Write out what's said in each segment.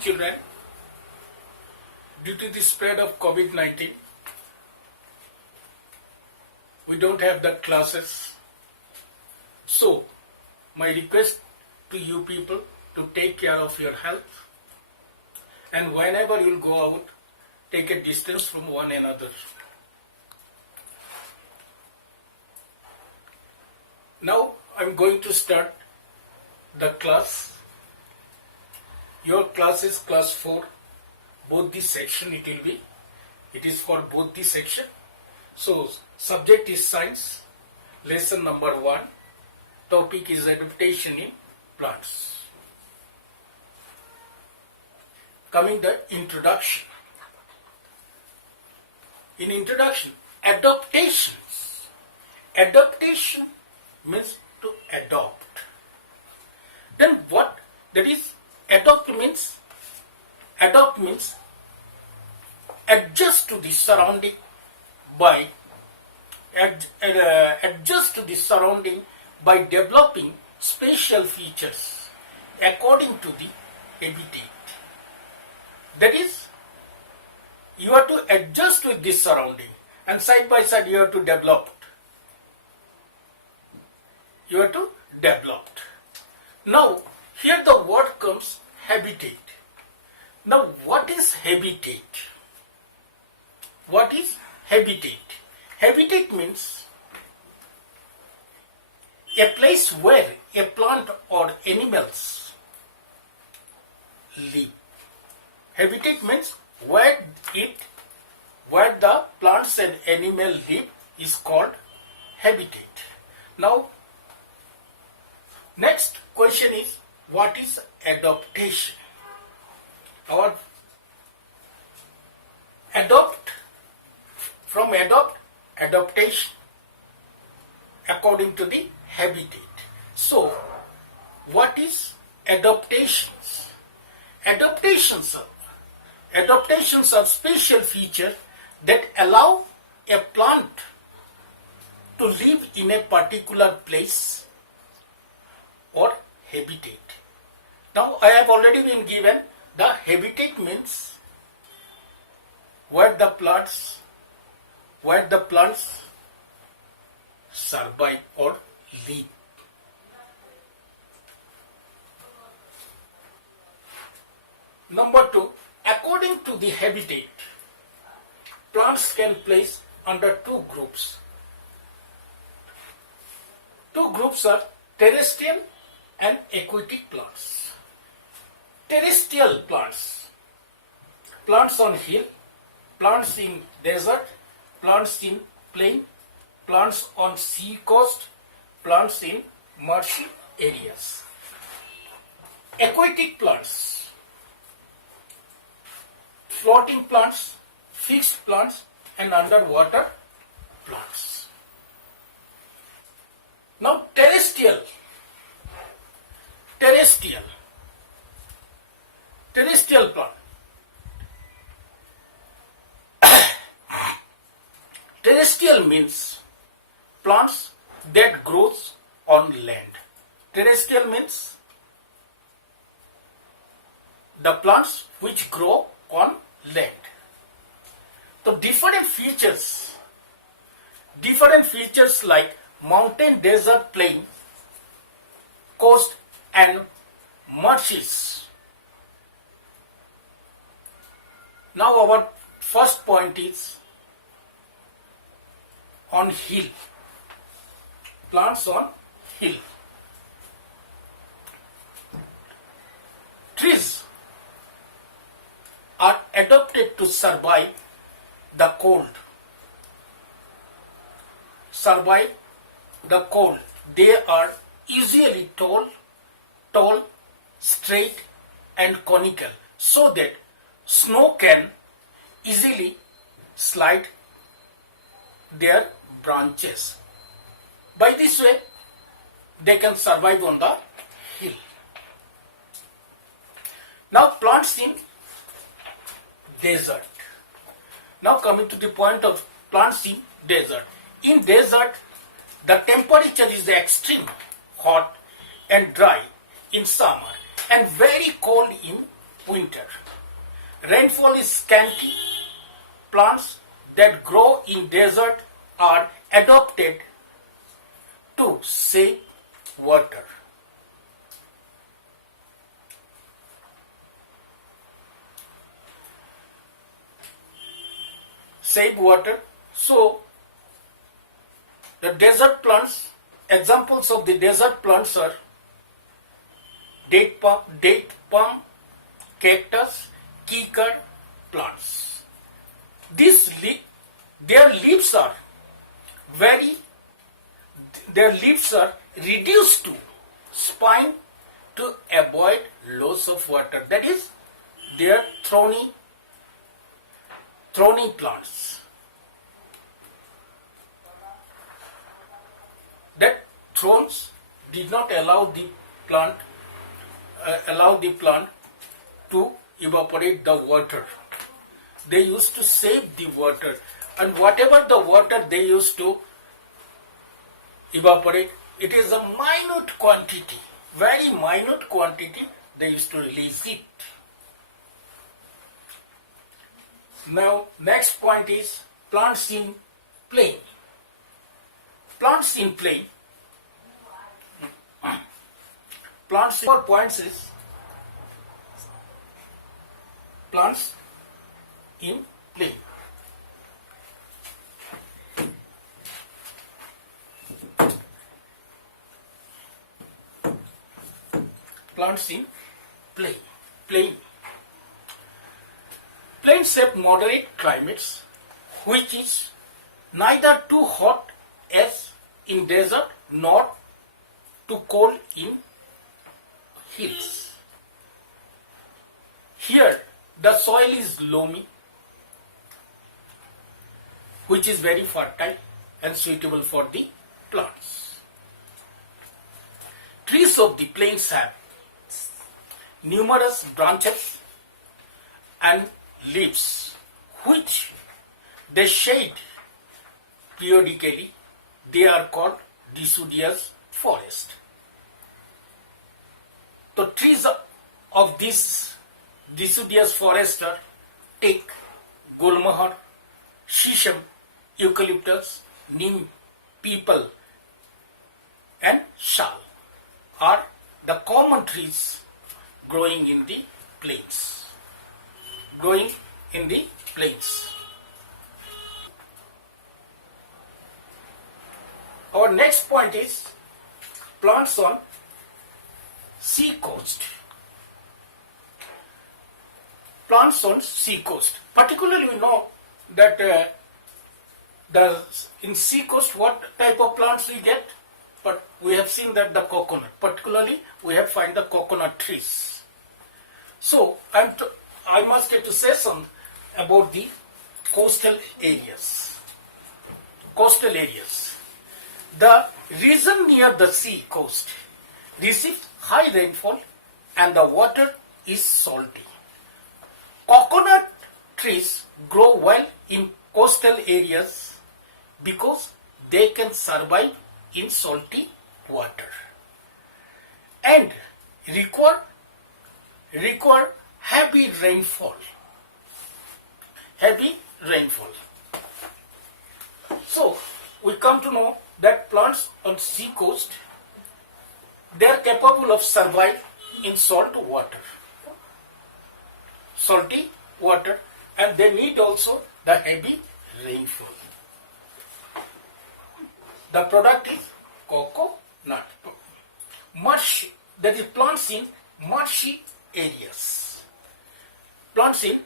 Children, due to the spread of COVID-19, we don't have the classes. So, my request to you people to take care of your health, and whenever you'll go out, take a distance from one another. Now, I'm going to start the class. Your class is class 4, both the section it will be. It is for both the section. So, subject is science, lesson number 1, topic is adaptation in plants. Coming the introduction. In introduction, adaptations. Adaptation means to adopt. Then what that is? Adopt means adjust to the surrounding by developing special features according to the habitat. That is, you have to adjust with this surrounding, and side by side you have to develop it. You have to develop it. Now, here the word comes habitat. Now, what is habitat? What is habitat? Habitat means a place where a plant or animals live. Habitat means where the plants and animals live is called habitat. Now, next question is, what is adaptation? Our adaptation according to the habitat. So, what is adaptations? Adaptations are special features that allow a plant to live in a particular place or habitat. Now, I have already been given the habitat means where the plants survive or live. Number 2, according to the habitat, plants can place under 2 groups. 2 groups are terrestrial and aquatic plants. Terrestrial plants, plants on hill, plants in desert, plants in plain, plants on sea coast, plants in marshy areas. Aquatic plants, floating plants, fixed plants, and underwater plants. Now, terrestrial plant. Terrestrial means plants that grows on land. Terrestrial means the plants which grow on land. So different features like mountain, desert, plain, coast and marshes. Now our first point is on hill. Plants on hill. Trees are adapted to survive the cold. They are usually tall, straight and conical, so that snow can easily slide their branches. By this way, they can survive on the hill. Now, plants in desert. Now, coming to the point of plants in desert. In desert, the temperature is extreme hot and dry in summer and very cold in winter. Rainfall is scanty. Plants that grow in desert are adapted to save water. Save water. So, the desert plants, examples of the desert plants are date palm, cactus, kikar plants. Their leaves are reduced to spine to avoid loss of water. That is, they are thorny plants. That thorns did not allow the plant to evaporate the water. They used to save the water, and whatever the water they used to evaporate, it is a minute quantity, very minute quantity they used to release it. Now, next point is plants in plain. Plants in plain. Plants, 4 points is plants in plain. Plants in plain. Plains have moderate climates, which is neither too hot as in desert nor too cold in hills. Here the soil is loamy, which is very fertile and suitable for the plants. Trees of the plains have numerous branches and leaves which they shade periodically. They are called deciduous forest. The trees of this deciduous forest are teak, gulmohar, shisham, eucalyptus, neem, peepal and shal are the common trees growing in the plains. Our next point is plants on sea coast. Plants on sea coast. Particularly, we know that in sea coast, what type of plants we get? But we have seen that the coconut. Particularly, we have find the coconut trees. So I must have to say something about the coastal areas. The region near the sea coast receives high rainfall and the water is salty. Coconut trees grow well in coastal areas because they can survive in salty water and require heavy rainfall. So we come to know that plants on sea coast, they are capable of survive in salty water, and they need also the heavy rainfall. The product is coconut. Marshy, that is plants in marshy areas. Marshy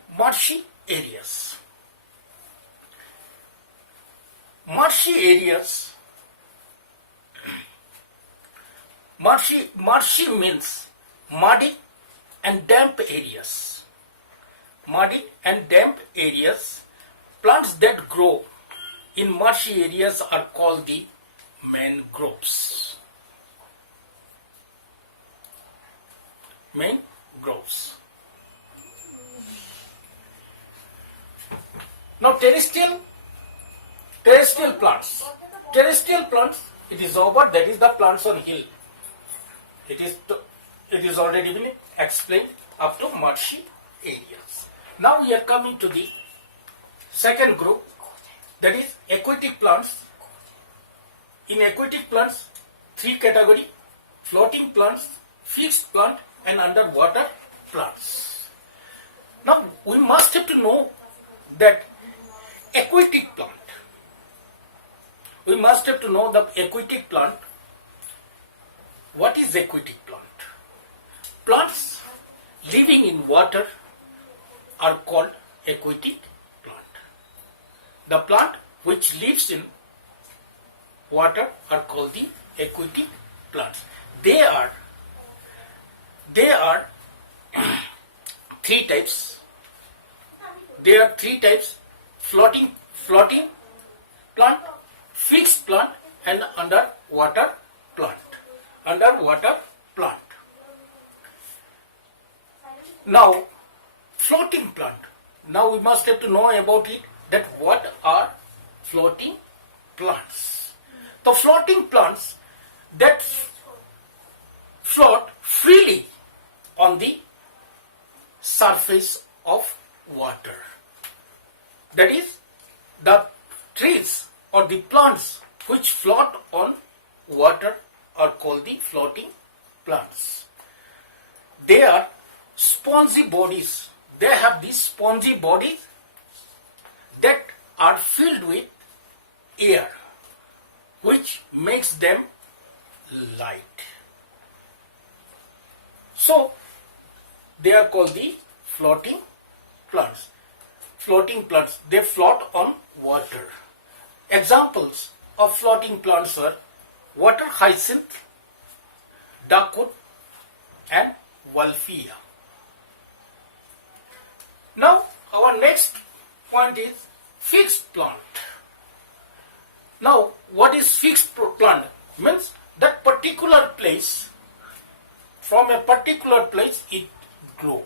means muddy and damp areas. Plants that grow in marshy areas are called the mangroves. Now terrestrial plants. It is over. That is the plants on hill. It is already been explained up to marshy areas. Now we are coming to the second group, that is aquatic plants. In aquatic plants, three category: floating plants, fixed plant, and underwater plants. Now we must have to know that aquatic plant. We must have to know the aquatic plant. What is aquatic plant? Plants living in water are called aquatic plant. The plant which lives in water are called the aquatic plants. They are three types. There are three types: floating plant, fixed plant, and underwater plant. Underwater plant. Now, floating plant. Now we must have to know about it, that what are floating plants. The floating plants that float freely on the surface of water. That is, the trees or the plants which float on water are called the floating plants. They are spongy bodies. They have these spongy bodies that are filled with air, which makes them light. So, they are called the floating plants. Floating plants, they float on water. Examples of floating plants are water hyacinth, duckwood, and wolfia. Now, our next point is fixed plant. Now, what is fixed plant? Means that particular place, from a particular place it grow.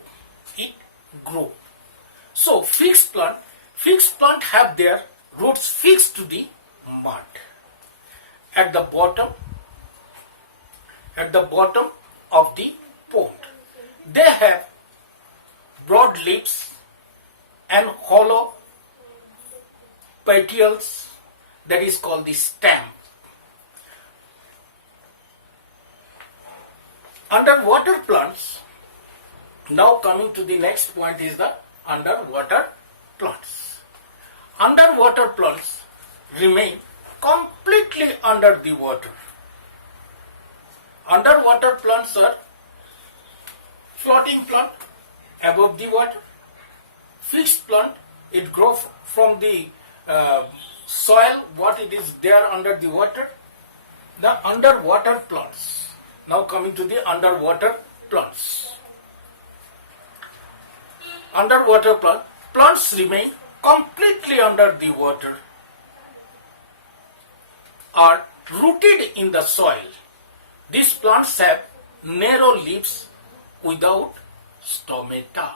So, fixed plant have their roots fixed to the mud. At the bottom of the pond, they have broad leaves and hollow petioles, that is called the stem. Underwater plants, now coming to the next point, is the underwater plants. Underwater plants remain completely under the water. Underwater plants are floating plant above the water. Fixed plant, it grows from the soil, what it is there under the water. The underwater plants. Now coming to the underwater plants. Underwater plants remain completely under the water, are rooted in the soil. These plants have narrow leaves without stomata.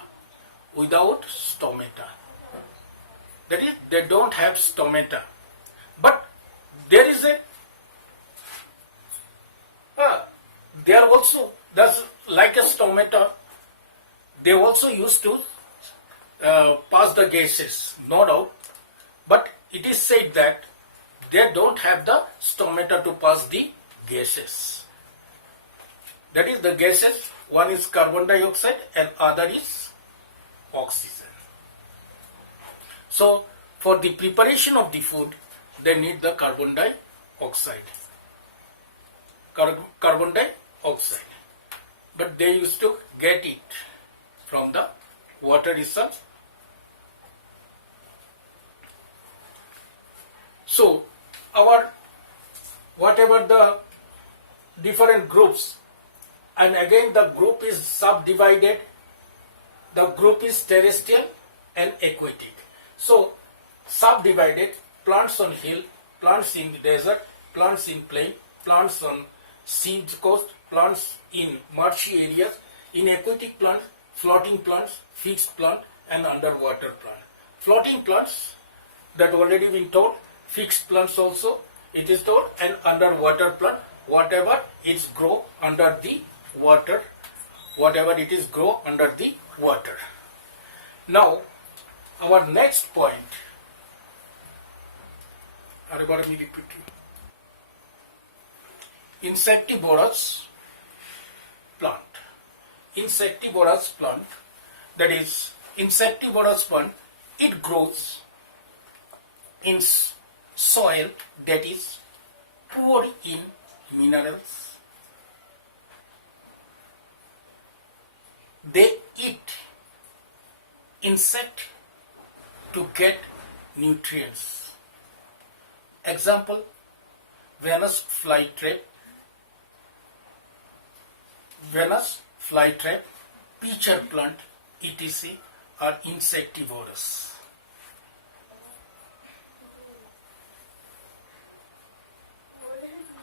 That is, they don't have stomata. But there is they are also, that's like a stomata, they also used to pass the gases, no doubt. But it is said that they don't have the stomata to pass the gases. That is, the gases, one is carbon dioxide and other is oxygen. So, for the preparation of the food, they need the carbon dioxide. Carbon dioxide. But they used to get it from the water itself. So, our whatever the different groups, and again the group is subdivided. The group is terrestrial and aquatic. So, subdivided: plants on hill, plants in the desert, plants in plain, plants on sea coast, plants in marshy areas. In aquatic plants, floating plants, fixed plant, and underwater plant. Floating plants, that already been told. Fixed plants also it is told, and underwater plant, whatever is grow under the water, whatever it is grow under the water. Now Our next point, let me repeat you. Insectivorous plant. Insectivorous plant, that is insectivorous plant, it grows in soil that is poor in minerals. They eat insect to get nutrients. Example, Venus flytrap, pitcher plant, etc. are insectivorous.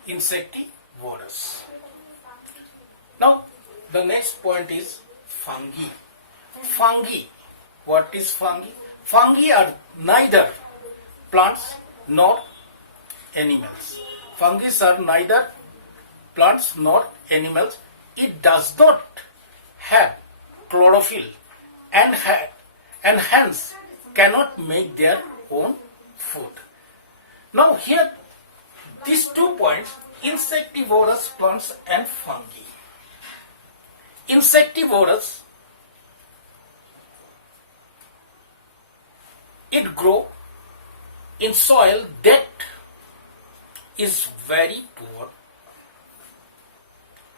Insectivorous. Now, the next point is fungi. Fungi. What is fungi? Fungi are neither plants nor animals. Fungi are neither plants nor animals. It does not have chlorophyll and hence cannot make their own food. Now here, these 2 points, insectivorous plants and fungi. Insectivorous, it grow in soil that is very poor.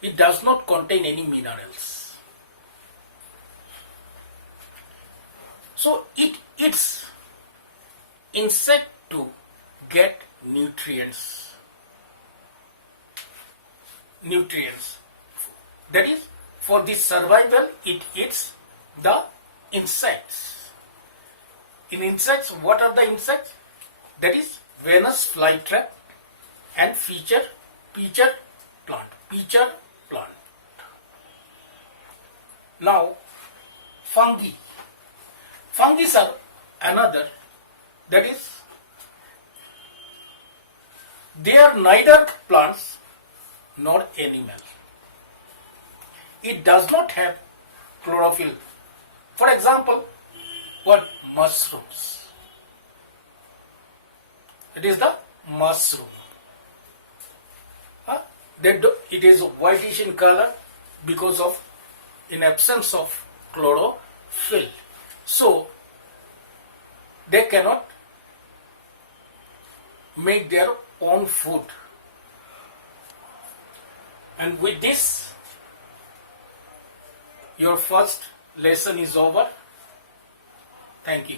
It does not contain any minerals. So it eats insect to get nutrients. That is, for the survival, it eats the insects. In insects, what are the insects? That is Venus flytrap and pitcher plant. Now, fungi. Fungi are another, that is, they are neither plants nor animal. It does not have chlorophyll. For example, what? Mushrooms. It is the mushroom. It is whitish in color because of in absence of chlorophyll. So they cannot make their own food. And with this, your first lesson is over. Thank you.